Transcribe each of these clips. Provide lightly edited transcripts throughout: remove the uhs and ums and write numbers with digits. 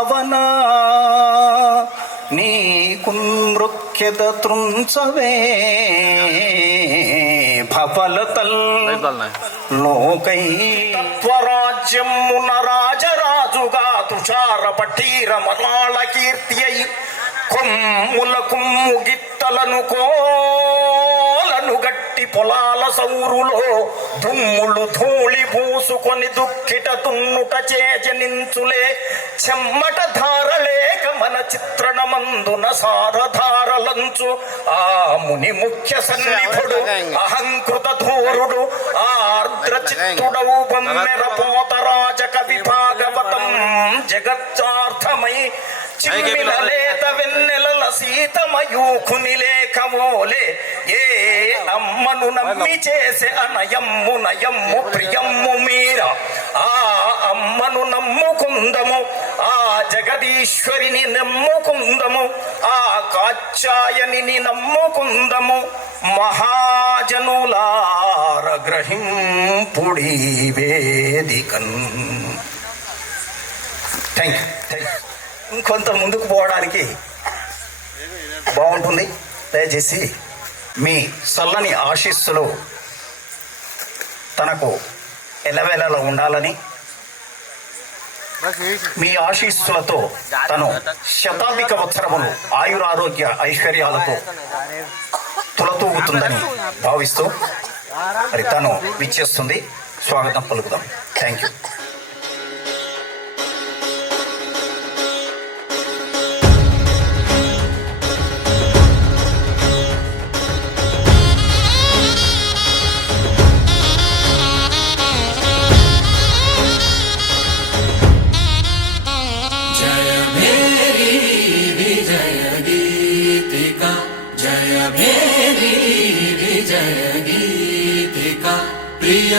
భావన నీకు నృక్యత త్రుంచవే భవలతల్ లోకై స్వరాజ్యమున రాజరాజుగా తుషార పఠీర మలాళ కీర్తి అయి కొమ్ముల కుమ్ము గిత్తలను కోలను గట్టి పొలాల సౌరులో దుమ్ములు ధూళి పూసుకొని దుఃఖిట తున్నుట చేజనించులే చెమ్మట ధారలేక మన చిత్రణమందున సారధారలంచు ఆ ముని ముఖ్య సన్నిధుడు అహంకృత ధూరుడు ఆర్ద్ర చిత్తుడవు బొమ్మెర పోతరాజ కవి భాగవతం జగచ్చార్థమై చిమ్మిల లేత వెన్నెలల సీతమయూఖుని లేఖవోలే ఏ అమ్మను నమ్మి చేసే అనయమ్ము నయమ్ము ప్రియమ్ము మీర ఆ అమ్మను నమ్ముకుందము ఆ జగదీశ్వరిని నమ్ముకుందము ఆ కాచాయనిని నమ్ముకుందము మహాజనులార గ్రహింపుడి వేదికన్. Thank you. ఇంకొంత ముందుకు పోవడానికి బాగుంటుంది. దయచేసి మీ చల్లని ఆశీస్సులు తనకు ఎలవేళలో ఉండాలని, మీ ఆశీస్సులతో తను శతాధిక వత్సరములు ఆయురారోగ్య ఐశ్వర్యాలతో తులతూగుతుందని భావిస్తూ మరి తను విచ్చేస్తుంది. స్వాగతం పలుకుదాం. Thank you. ప్రియ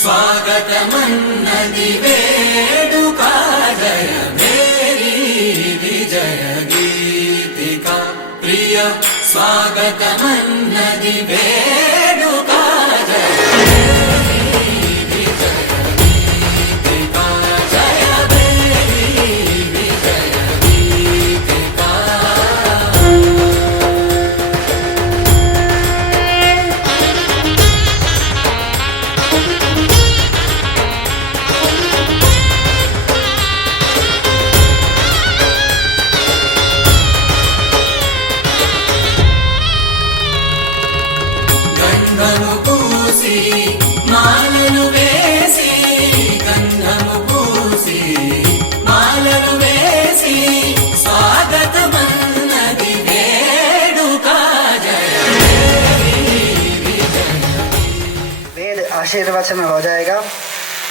స్వాగతమన్నది వేడుక జయ మేరీ విజయ గీతిక. ప్రియ స్వాగతమన్నది వేడుక జయ आशीर्वचन हो जाएगा।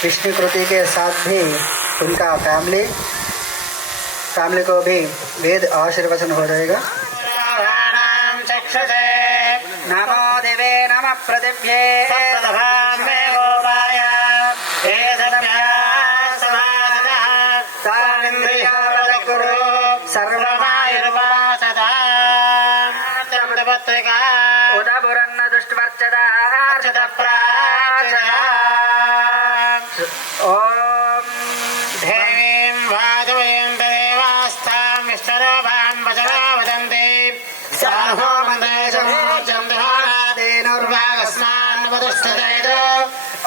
विष्णु कृति के साथ भी उनका फैमिली को भी वेद आशीर्वचन हो जाएगा। नमो देवे नमः पृथिव्ये उदपुरन्न दुष्टवर्चदा ओम देवीं वाजवयं देवास्तां विष्णुरूपान् वचना वदन्ति साहो मन्देशमोचं देहानादेनुर्भागस्मान् वदुष्टदैतो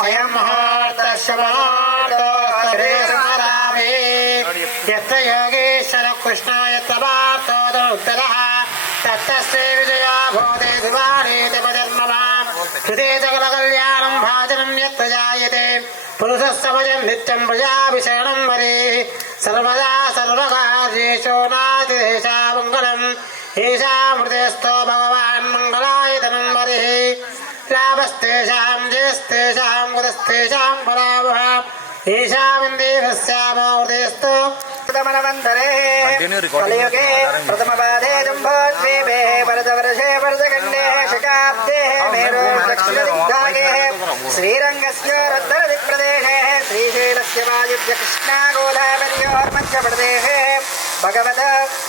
अयं मुहूर्तस्य मुहूर्तो समारामि यत्र योगेश्वर कृष्णो यत्र पार्थो उत्तरः तत्तस्ते विजया भूते दिवाने देवजन्मवान् हृदे सकलकल्याणं भाजनं यत्र जायते पुरुषस्तमजं नित्यं प्रजाभिषेणं वरेः सर्वदा सर्वकार्येषु नातिदेशा मङ्गलम् येषामृतेस्तो भगवान् मङ्गलाय धनं वरेः लाभस्तेषां जयस्तेषां गुणस्तेषां पराभवः येषामिन्देहस्यामोदेस्तो प्रथमनवन्तरे कलियुगे प्रथमपादे जम्बोद्वीपे भरतवर्षे भरतखण्डे शकाब्दे मेरु दक्षिणदिग्भागे श्रीरङ्गस्य रत्नदिक्प्रदेशे श्रीशैलस्य वायुव्य कृष्णागोदावर्योर्मध्यप्रदेशे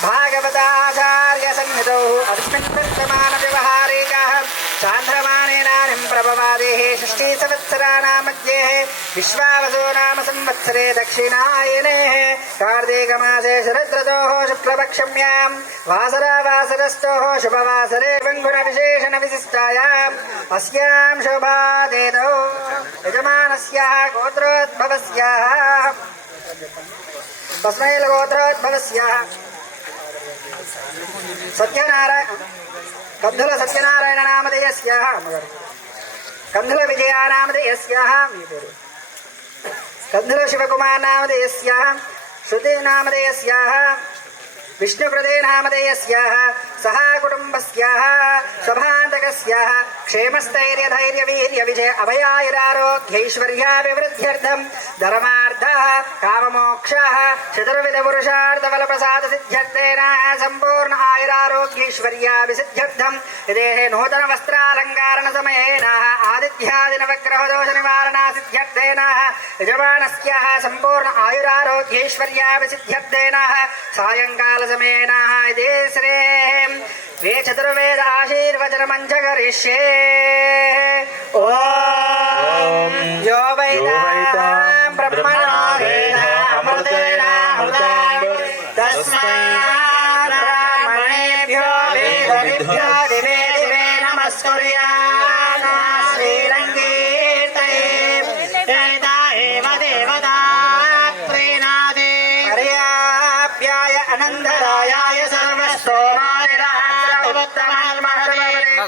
भागवताचार्यसन्निधौ अस्मिन् वर्तमानव्यवहारिकः चान्द्रमानेनानिं प्रभवादेः षष्ठीसंवत्सराणां मध्ये विश्वावसो नाम संवत्सरे दक्षिणायनेः कार्तीकमासे शरदृतोः शुक्लपक्षम्यां वासरावासरस्थोः शुभवासरे बन्धुनविशेषणविशिष्टायाम् अस्यां शोभादेतौ यजमानस्याः गोत्रोद्भवस्याः तस्मै गोत्रोद्भवस्याः कंधुल सत्यनारायण नामधेयस्याः कंधुल विजया नामधेयस्याः कंधुल शिवकुमार नामधेयस्याः श्रुति नामधेयस्याः विष्णुप्रदे नामधेयस्याः सह कुटुम्बस्याः सभान्तकस्याः क्षेमस्थैर्यधैर्यवीर्यविजय अभयायुरारोग्यैश्वर्याभिवृद्ध्यर्थं धर्मार्थः काममोक्षः चतुर्विधपुरुषार्थफलप्रसादसिद्ध्यर्थेन सम्पूर्ण आयुरारोग्यैश्वर्याभिसिद्ध्यर्थं यदेः नूतनवस्त्रालङ्कारणसमयेन आदित्यादिनवग्रहदोषनिवारणासिद्ध्यर्थेन यजमानस्याः सम्पूर्ण आयुरारोग्यैश्वर्याभिसिद्ध्यर्थेन सायङ्कालसमयेन यदि श्रेः वे चतुर्वेद आशीर्वचनमञ्च करिष्ये ॐ यो वैदां ब्रह्मणा वेद अमृतेनामृता तस्मै ब्राह्मणेभ्यो वेदविभ्यो दिवे दिवे नमस्कुर्यात् श्रीरङ्गीर्तये वेदा एव देवता प्रीणादे पर्याप्याय अनन्तरायाय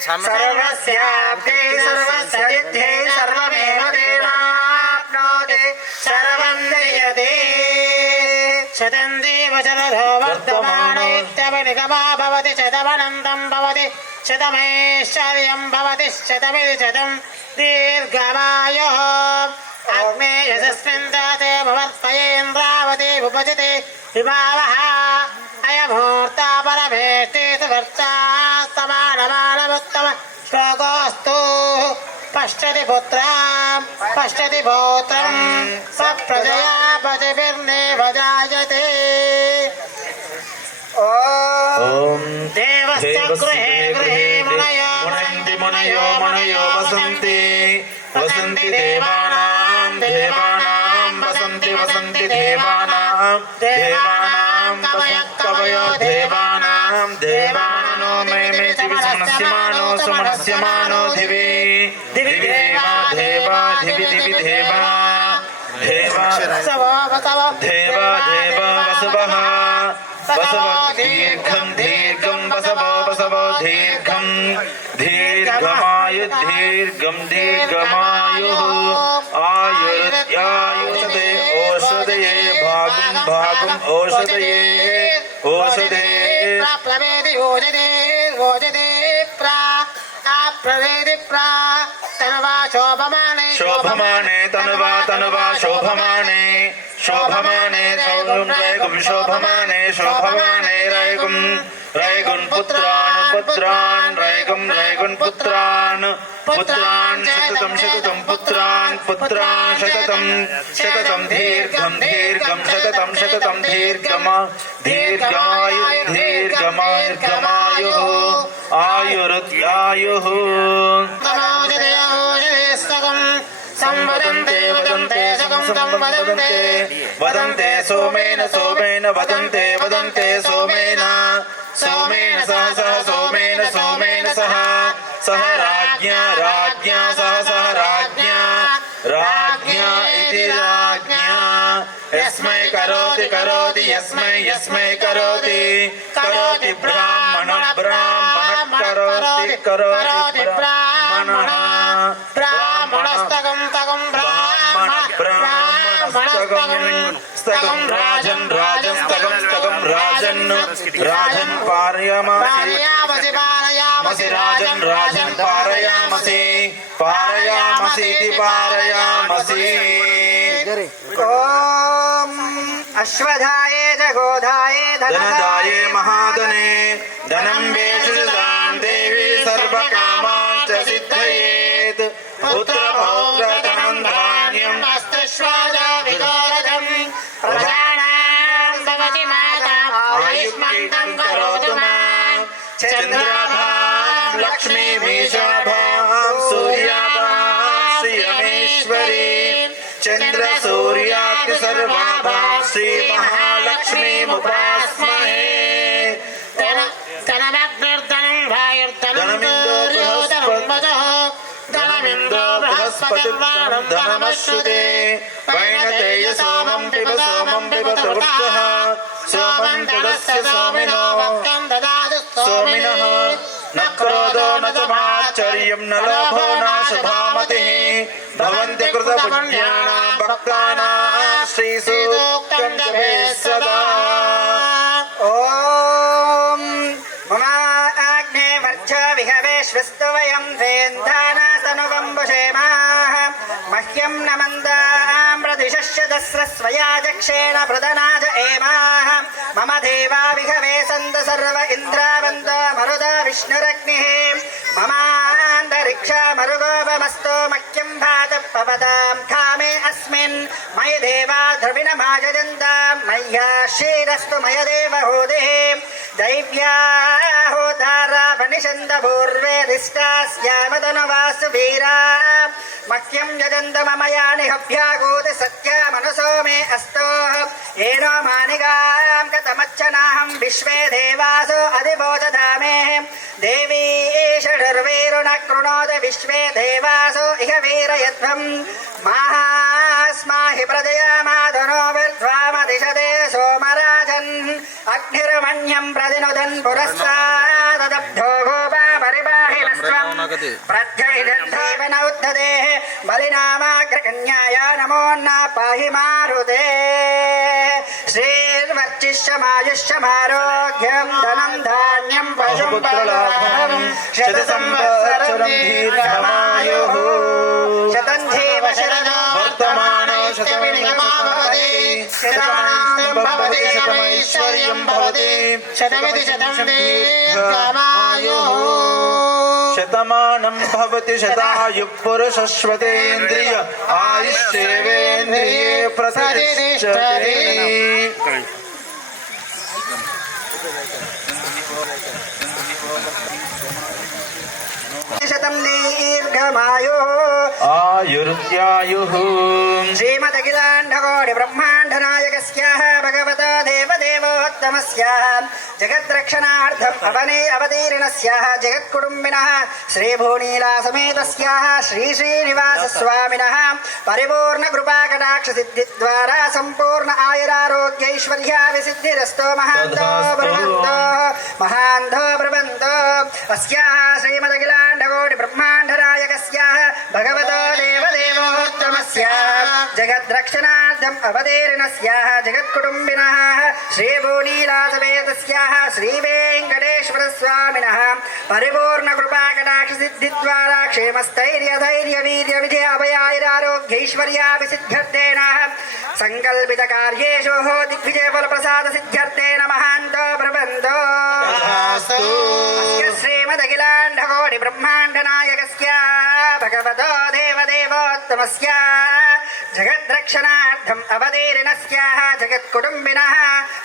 सर्वस्याब्दे सर्वस्य सिद्धे सर्वमेव देवाप्नोति सर्वं दीयते शतं देव शरदो वर्धमानैत्यवनिगमा भवति शतमनन्तं भवति शतमैश्वर्यं भवति शतमिति शतं दीर्घमायुः अग्ने यशस्मिन् दाते भवर्तयेन्द्रावती उपजते विभावः अयमुहूर्ता परमेष्टि सुवर्चा समानमानमुत्तम श्लोकोऽस्तु पश्यति पुत्रं सप्रजया पतिभिर्नेव जायते ॐ देवस्य गृहे गृहे मुनयो वसन्ति देवानां वसन्ति देवानां कवयो देवानां मे समनस्यमानो दिवि देवा देवा वसवः दीर्घं वसवो दीर्घमायुः आयुर्यायुषदे ओषधये भागं ओषधे प्रवेदि ओजदे प्रवेदि तनुवा शोभमाने तनुवा शोभमाने रैगुं शोभमाने रैगुं पुत्रान् रैगुं पुत्रान् शततं पुत्रान् शततं दीर्घं शततं दीर्घमायुः आयुरुत्यायुः वदन्ते सोमेन वदन्ते सोमेन सह राज्ञा सह राज्ञा इति राज्ञा यस्मै करोति ब्राह्मण करोति ब्राह्मणस्तकं स्तकं राजन् पारयामसि राजन् पारयामसि ॐ अश्वधाये जगोधाये धनदाये महाधने धनं वेशदां देवी सर्वकामाश्च सिद्धयेत् पुत्रपौत्रधनं धान्यम् अस्तुष्वादाविदोरथम् प्रजानां भवति माता आयुष्मन्तं करोतु मां चन्द्राभां लक्ष्मीमीशाभां सर्वाभा श्री महालक्ष्मी मुपास्महे धनमिन्दो बृहस्पतिर्वाणं धनमश्नुते वैनतेय सोमं पिब वृक्षः सोमं जलस्य सोमिनो सोमिनः न क्रोधो न च माश्चर्यं न लोभो न शुभामतिः भवन्ति कृतपुण्यानां भक्तानां श्रीसूक्तं जपेत् सदा। ॐ मम आग्ने वर्च विहवेश्वस्तु वयं वेन्धानासनुगम्बुषेमाः मह्यं न मन्दां प्रदिशस्य दस्रस्वया जक्षेण प्रदनाज एमाः मम देवा विहवे सन्त सर्व इन्द्रावन्तो मरुद विष्णुरग्निः ममान्तरिक्षा मरुगोपमस्तो मह्यं भातपवतां कामे अस्मिन् मयि देवा द्रविणमाजन्तां मह्या क्षीरस्तु मय देवहूतिः दैव्या होतारा वनिषन्द पूर्वे रिष्टास्यामदनुवासु वीरा मह्यं यजन्त मम यानि हव्यागोति सत्या मनसो मे अस्तो येनो मानिगां कतमच्चनाहं विश्वे देवासो अधिबोधधामे देवी षडर्वीरुण कृणोद विश्वे देवासो इह वीरयध्वं माहास्माहि प्रजयामाधनो विद्वामदिशदे सोमराजन् अग्निर्मण्यं प्रतिनुदन् पुरस्तादब्धो गोपापरिबाहिनस्त्वं प्रत्यैर्देव न उद्धतेः बलिनामाग्रकन्याया नमोऽन्ना पाहि मारुते श्रीर्वर्चिष्यमायुष्यमारोग्यं धनं धान्यं पशुपुत्रलाभं शतसंवत्सरं दीर्घमायुः शतं जीव शरदो वर्तमानो शतमिनिगमाभवति शतानां भवति शतमैश्वर्यं भवति शतमिति शतं दीर्घमायुः शतमानं भवति शतायुः पुरुषश्वतेन्द्रिय आयुष्येवेन्द्रिये प्रतिष्ठति। शतं दीर्घमायुः आयुर्यायुः श्रीमदखिलाण्डकोटि ब्रह्माण्डनायकस्याः भगवतो देवदेवोत्तमस्याः जगद्रक्षणार्थम् अवने अवतीर्णस्याः जगत्कुटुम्बिनः श्रीभूनीलासमेतस्याः श्रीश्रीनिवासस्वामिनः परिपूर्णकृपाकटाक्षसिद्धिद्वारा सम्पूर्ण आयुरारोग्यैश्वर्याभिसिद्धिरस्तो महान्तो ब्रवन्तो अस्याः श्रीमदखिलाण्डकोटि ब्रह्माण्डनायकस्याः भगवतो देवदेवोत्तमस्याः जगद्रक्षणार्थम् अवतीर्णस्याः जगत्कुटुम्बिनः श्रीभूनीलासमेतस्याः श्रीवेङ्कटेश्वरस्वामिनः परिपूर्णकृपाकटाक्षसिद्धिद्वारा क्षेमस्थैर्यधैर्यवीर्यविजय अभयायुरारोग्यैश्वर्याभिसिद्ध्यर्थेन सङ्कल्पितकार्येषु दिग्विजयफलप्रसादसिद्ध्यर्थेन महान्तो ब्रवन्तो श्रीमदखिलाण्डकोटि ब्रह्माण्डनायकस्याः भगवतो देवदेवोत्तमस्याः जगद्रक्षणार्थम् अवतीर्णस्याः जगत्कुटुम्बिनः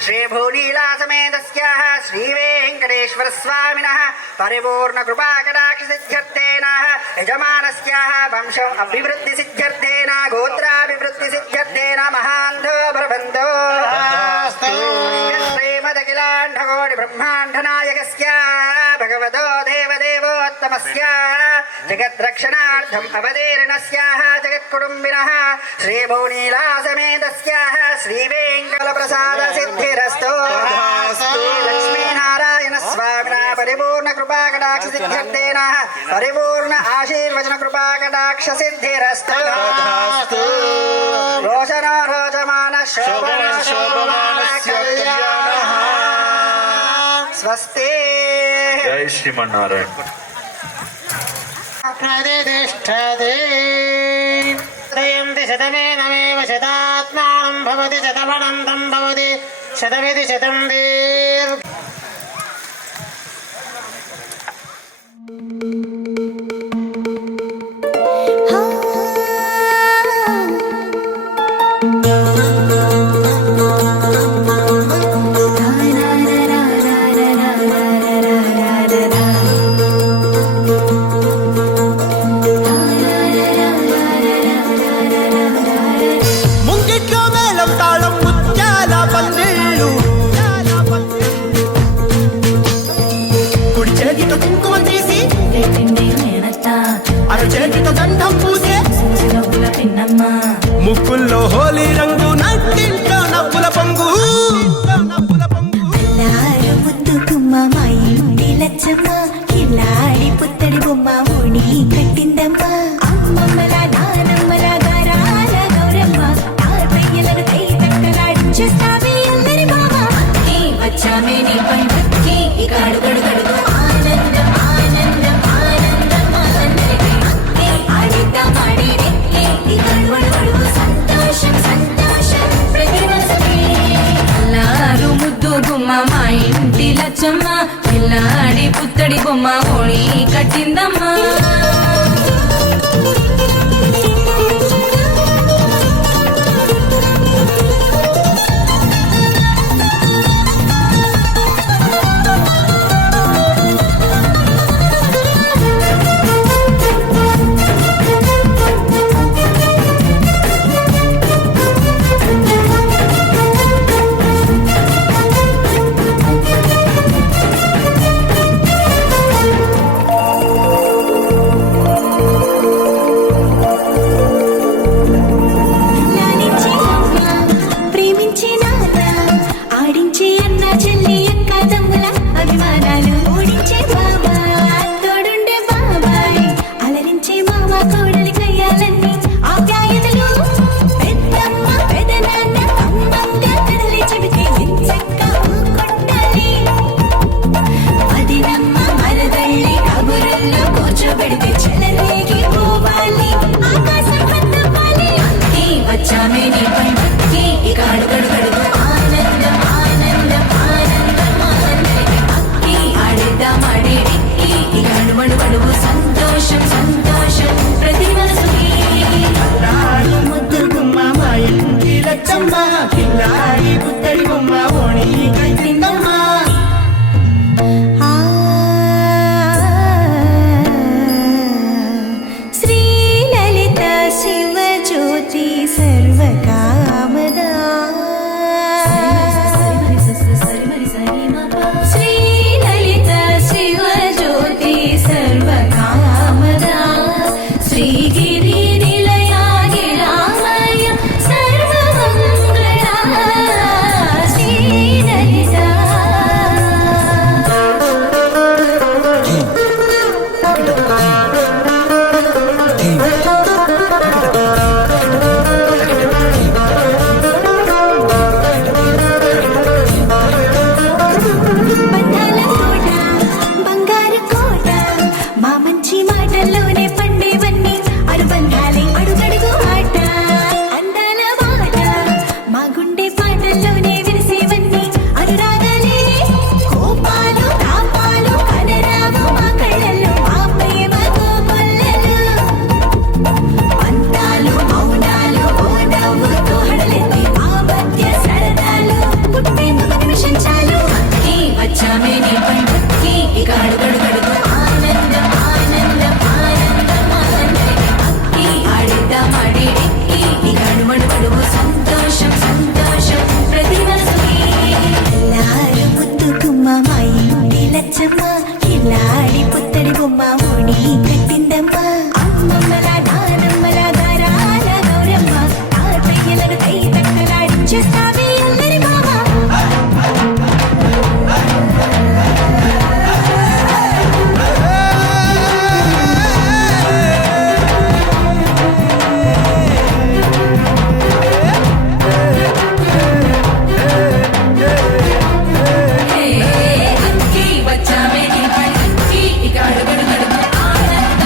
श्रीभूनीलासमेतस्याः श्रीवेङ्कटेश्वरस्वामिनः परिपूर्णकृपाकटाक्षसिद्ध्यर्थेन यजमानस्याः वंशम् अभिवृद्धिसिद्ध्यर्थेन गोत्राभिवृद्धिसिद्ध्यर्थेन महान्तो ब्रवन्तो श्रीमदखिलाण्डकोटि ब्रह्माण्डनायकस्याः भगवतो देवदेवोत्तमस्याः जगद्रक्षणार्थम् अवतीर्णस्याः जगत्कुटुम्बिनः श्रीभूनीलासमेतस्याः श्रीवेङ्कटप्रसादसिद्धिरस्तो लक्ष्मीनारायणस्वामिनः परिपूर्णकृपाकटाक्षसिद्ध्यर्थेन परिपूर्ण आशीर्वचनकृपाकटाक्षसिद्धिरस्तो रोचनो रोचमान शोभमानस्य कल्याणः स्वस्ति। जय श्रीमन्नारायण। प्रतिष्ठते त्रयन्ति शतमेनमेव शतात्मानं भवति शतमनन्तं भवति शतमिति शतं दीर्घ ముంగిట్లో మేళం నీపై భక్తి ఇక అడుగడుగడుగు ఆనందం ఆనందం ఆనందం అందరికీ అక్కి ఆడిద్దామాడి రెక్కి ఇక అడుగడుగడుగు సంతోషం సంతోషం ప్రతి మనసుకి అల్లారు ముద్దు గుమ్మ మా ఇంటి లచ్చమ్మ పిల్లాడి పుత్తడి బొమ్మ ఓణి కట్టిందమ్మా సంతోషం సంతోషం ప్రతి మనసుకి ముద్దు గుమ్మ మా ఇంటి లచ్చమ్మ పిల్లాడి పుత్తడి బొమ్మ ఓణి కట్టిందమ్మ శ్రీ లలిత శివ జ్యోతి సర్వకామదా శ్రీ లలిత శివ జ్యోతి సర్వకామదా శ్రీగిరి నిలయాగి రామయ్య సర్వమంగళ శ్రీ లలిత బంధాల కోట బంగారు కోట మా మంచి మాటల్లోనే పండేవన్నీ అనుబంధాలే అడుగడుగు ఆట అందాల మాట మా గుండె పాటల్లోనే విరిసేవన్నీ అనురాగాలే కోపాలు తాపాలు కనరావు మా కళ్ళల్లో మా ప్రేమ కోకొల్లలు పంతాలు మౌనాలు ఓ నవ్వుతో హడలెత్తి మా మధ్య సరదాలు పుట్టేందుకు నిమిషం చాలు అక్కి వచ్చామే నీపై భక్తి ఇక అడుగడుగడుగు ఆనందం ఆనందం ఆనందం అందరికీ అక్కి ఆడిద్దామాడి రెక్కి ఇక అడుగడుగడుగు సంతోషం సంతోషం ప్రతి మనసుకి ఎల్లారు ముద్దు గుమ్మ మా ఇంటి లచ్చమ్మ ఇల్లాడి పుత్తడి బొమ్మ ఓణి కట్టిందమ్మ అమ్మమ్మల నానమ్మల గారాల గౌరమ్మ తాతయ్యలను కై తక్కలాడించేస్తావే అందరి మామ అక్కి వచ్చామే నీపై భక్తి ఇక అడుగడుగడుగు ఆనందం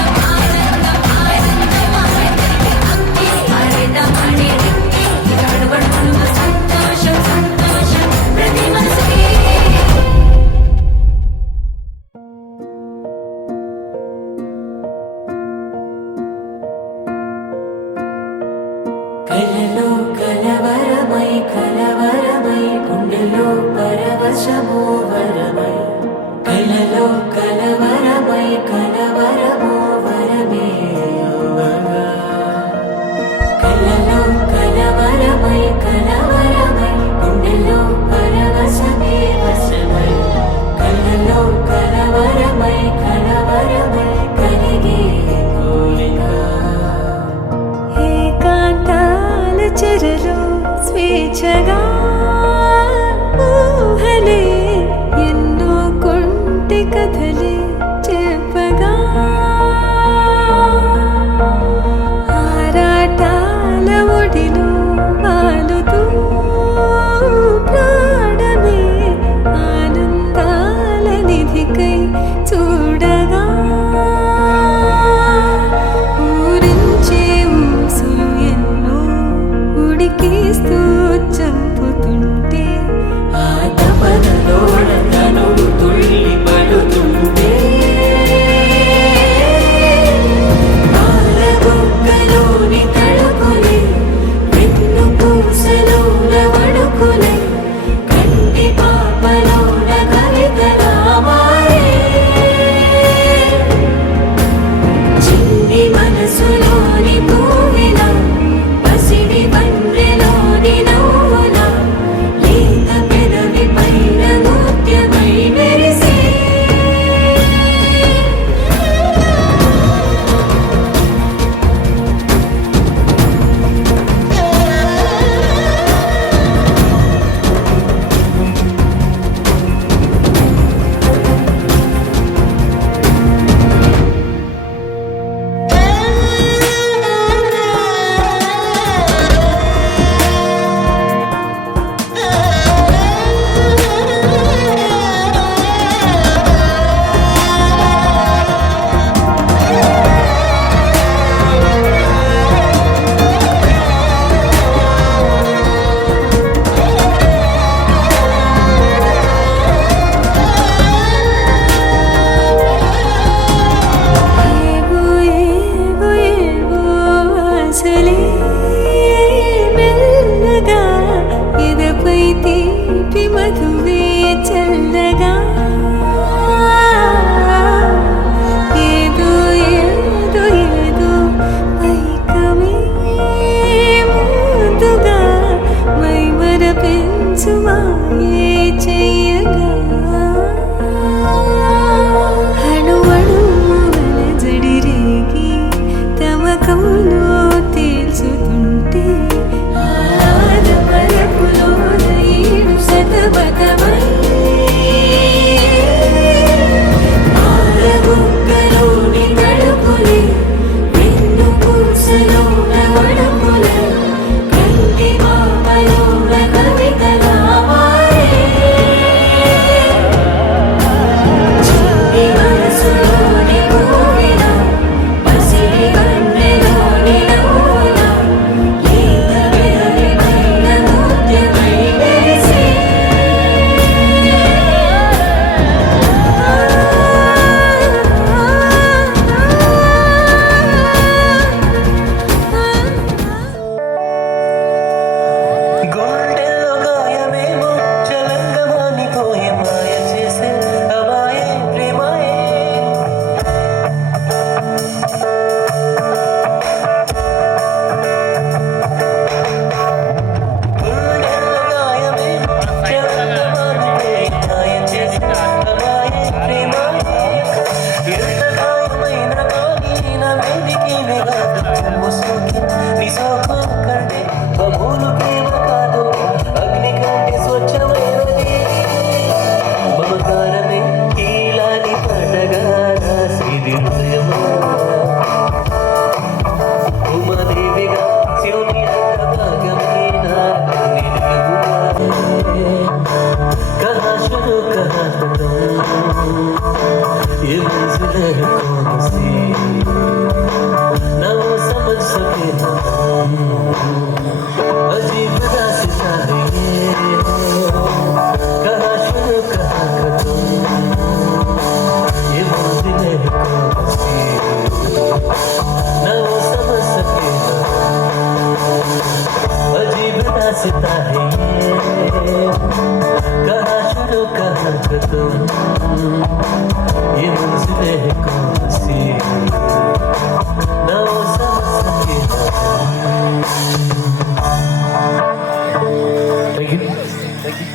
వీధికై చూడగా ఊరించే ఊసులు ఎన్నో ఉడికిస్తూ చంపుతుంటే ఆ తపనలోన తనువు తుళ్ళి పడుతుంటే పాలబుగ్గలోని తడుకులే వెన్ను పూసలోన వడుకులే కంటి పాపలోన కవితలా మారే చిన్ని మనసులోని పూవిలా పసిడి బండ్రెలోని నవ్వులా లేత పెదవి పైన ముత్యమై మెరిసే ఏవో ఏవో ఏవో ఆశలే మెల్లగా ఎదపై తీపి మధువే చల్లగా ఏదో ఏదో ఏదో పైకమే ముందుగా మైమర పెంచు మాయే చెయ్యగా అణువణువుల జడిరేగి తమకంలో తేల్చుతుంటే ఆదమరపులోన ఈడు శతబతమై పాలబుగ్గలోని తడుకులే వెన్ను పూసలోన వడుకులే కంటి పాపలోన కవితలా మారే చిన్ని మనసులోని పూవిలా పసిడి బండ్రెలోని నవ్వులా లేత పెదవి పైన ముత్యమై మెరిసే గుండెల్లో గాయమేమో చలంగా మానిపోయే మాయ చేసే అమాయే ప్రేమాయే గుండెల్లో గాయమేమో చలంగా మానిపోయే మాయ చేసే అమాయే ప్రేమాయే ఎంత గాయమైన కానీ నా మీదికి నిగాదు పువ్వు సోకి నీ సోకు కంటే బబూలు ప్రేమ కాదు అగ్ని కంటే స్వచ్ఛమైనది మమకారమే కీలాని పండగా రాసిది హృదయమా ఉమాదేవిగా శివుని అంత భాగమే నాకు నిలువుగా కహా శురు కహా ये मंजिल है कौन सी ना वो समझ सके ना अजीब रास्ता है ये कहाँ शुरू कहाँ खत्म ये मंजिल है कौन सी ना वो समझ सके ना अजीब रास्ता है ये कहाँ शुरू कहाँ खत्म ये मंजिल है कौन सी ना वो समझ सके Thank you. Thank you.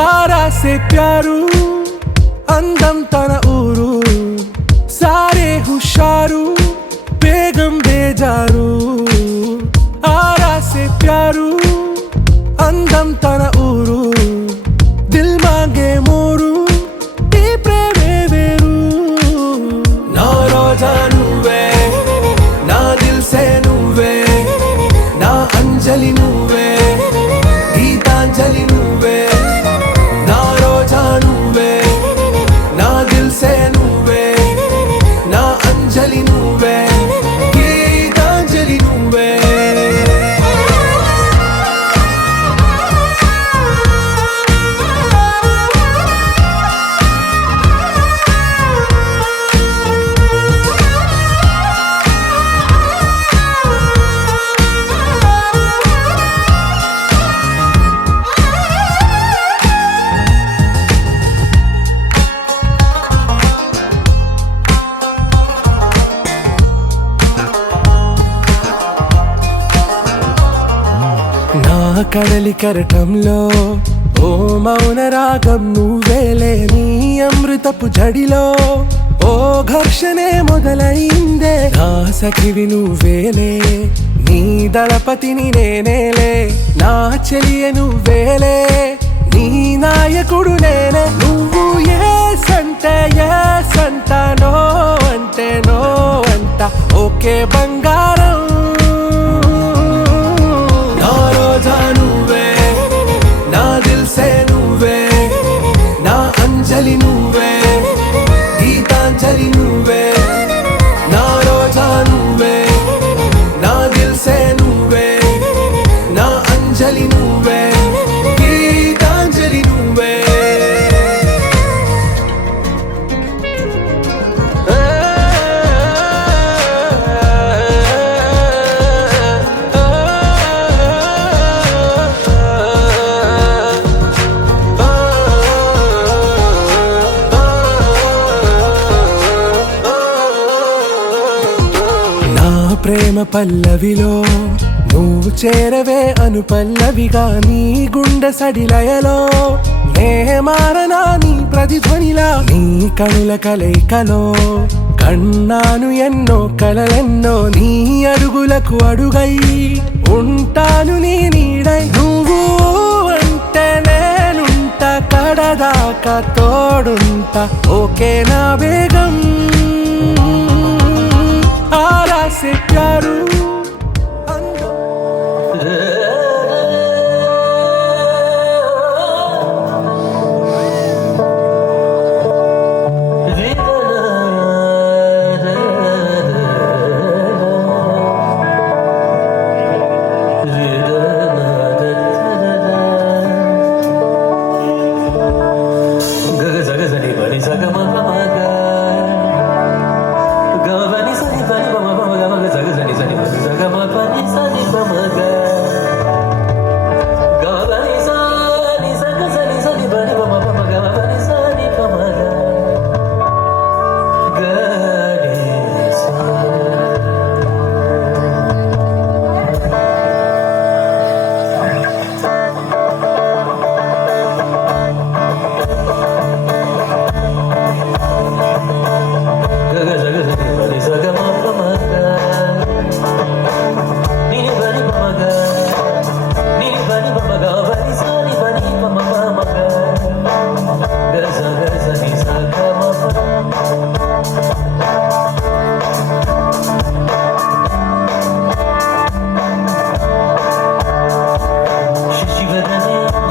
ఆరా సే ప్యారు అందం తన ఊరు సారే హుషారు బేగం బేజారు ఆరా సే ప్యారు అందం తన ఊరు దిల్ మాంగే మోరు ఈ ప్రేమే వేరు నా రోజా నువ్వే నా దిల్ సే నువ్వే నా అంజలి నువ్వే గీతాంజలి నువ్వే నా రోజా నువ్వే నా దిల్ సే నువ్వే నా అంజలి నువ్వే గీతాంజలి నువ్వే నా కడలి కరటంలో ఓ మౌన రాగం నువ్వేలే నీ అమృతపు జడిలో ఓ ఘర్షణే మొదలైందే నా సఖివి నువ్వేలే నీ దళపతిని నేనేలే నా చెలియ నువ్వేలే నీ నాయకుడు నేనే నువ్వు ఏ సంట నో అంటే నో అంట ఓకే బంగారం నా రోజా నువ్వే నా దిల్ సే నువ్వే నా అంజలి నువ్వే గీతాంజలి నువ్వే నా రోజా నువ్వే నా దిల్ సే నువ్వే నా అంజలి నువ్వే గీతాంజలి నువ్వే నా ప్రేమ పల్లవిలో నువ్వు చేరవే అను పల్లవిగా నీ గుండె సడిలయలో నే మారనా నీ ప్రతిధ్వనిలా నీ కనుల కలయికలో కన్నాను ఎన్నో కలలెన్నో నీ అడుగులకు అడుగై ఉంటాను నీ నీడై నువ్వు అంటే నేనుంట కడదాకా తోడుంట ఓకే నా బేగం आरा से प्यारू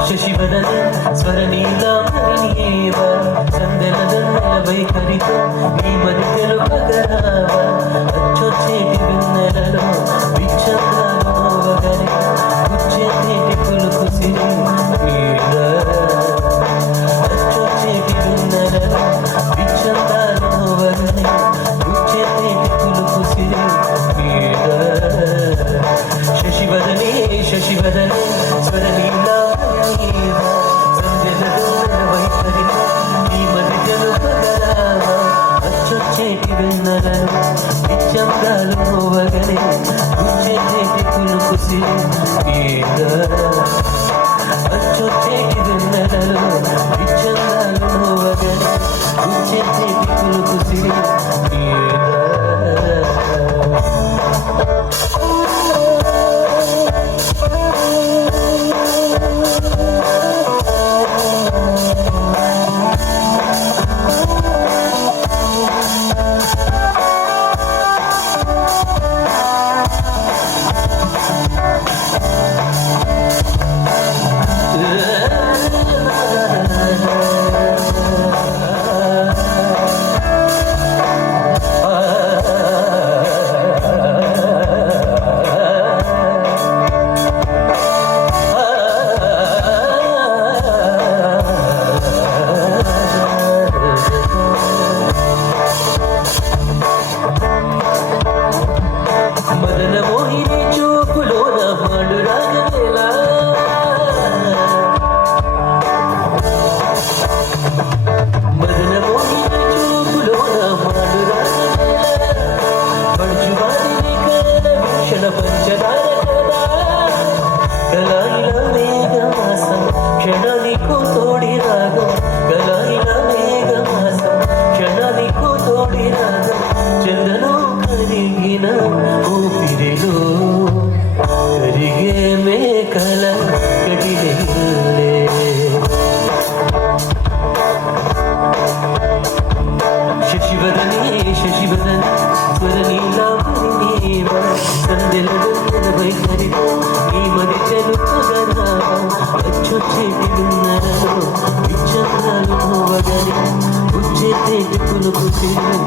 శశివదనే స్వరనీలాంబరిణీవ చందనదన్నెల వైఖరితో నీ మధ్యలో పగరావా అచ్చొచ్చేటి వెన్నెలలో విచ్చంద్రాలు మోవగనే గుచ్చేటి పులుకు సిరి మీద అచ్చొచ్చేటి వెన్నెలలో విచ్చంద్రాలు మోవగనే గుచ్చేటి పులుకు సిరి మీద శశివదనే శశివదనే స్వరనీలా చేటి వెన్నెలను నిత్యం గాలు మోవగనే దిల్